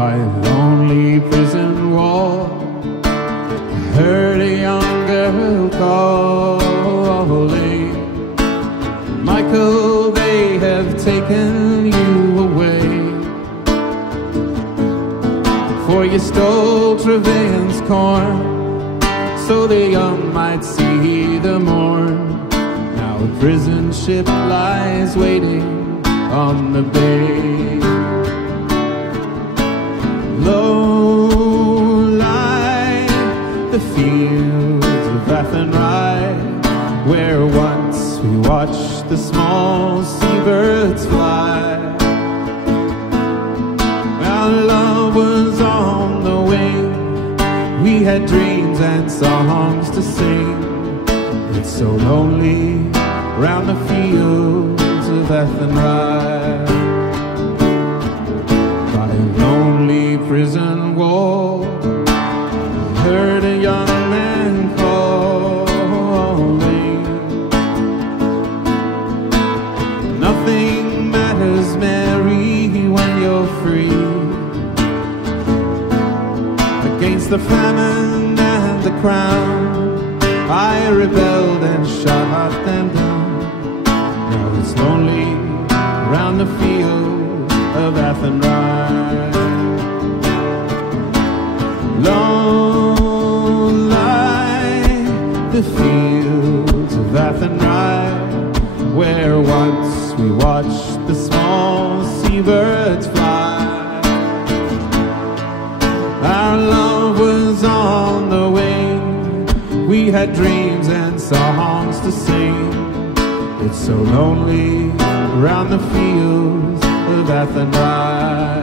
by a lonely prison wall. I heard a young girl calling, Michael, they have taken you away, for you stole Trevelyan's corn, so the young might see the morn. Now a prison ship lies waiting on the bay. Low lie the fields of Athenry, where once we watched the small seabirds fly. Our love was on the wing, we had dreams and songs to sing. It's so lonely round the fields of Athenry, by a lonely prison wall. I heard a young man calling, nothing matters, Mary, when you're free. Against the famine and the crown, I rebelled and shot them down. Now it's lonely round the field of Athenry. Long lie the fields of Athenry, where once we watched the small seabirds fly. Our love was on the wing, we had dreams and songs to sing. It's so lonely round the fields of Athenry.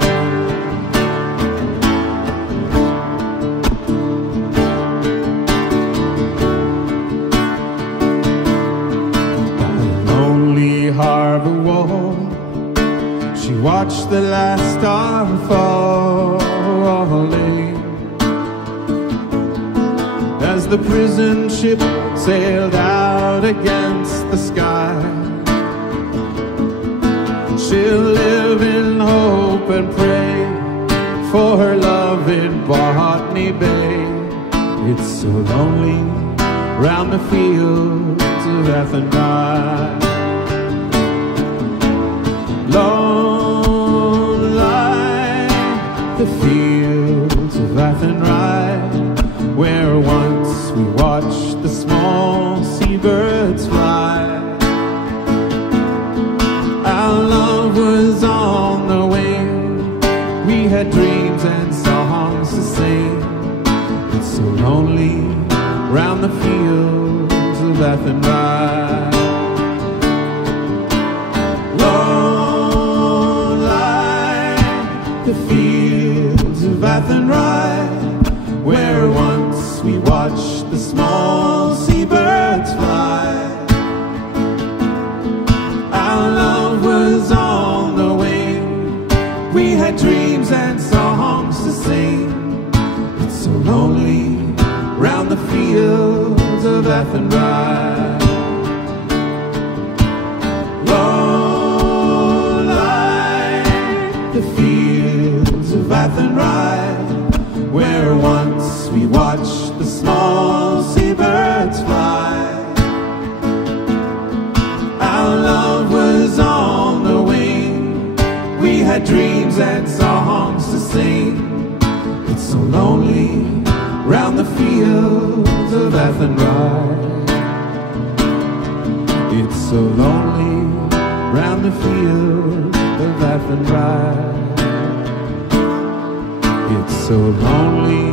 By a lonely harbor wall, she watched the last star falling, as the prison ship sailed out against the sky. She'll live in hope and pray for her love in Botany Bay. It's so lonely round the fields of Athenry. Long lie the fields of Athenry, where once we watched the small seabirds fly. Our love was on the wing, we had dreams and songs to sing. It's so lonely round the fields of Athenry. Long lie the fields of Athenry, where once we watched the small seabirds fly. Our love was on the wing, we had dreams and songs to sing. It's so lonely round the fields of Athenry. Low lie the fields of Athenry, where once we watched the small seabirds fly. Our love was on the wing, we had dreams and songs to sing. It's so lonely round the fields of Athenry. It's so lonely round the fields of Athenry. It's so lonely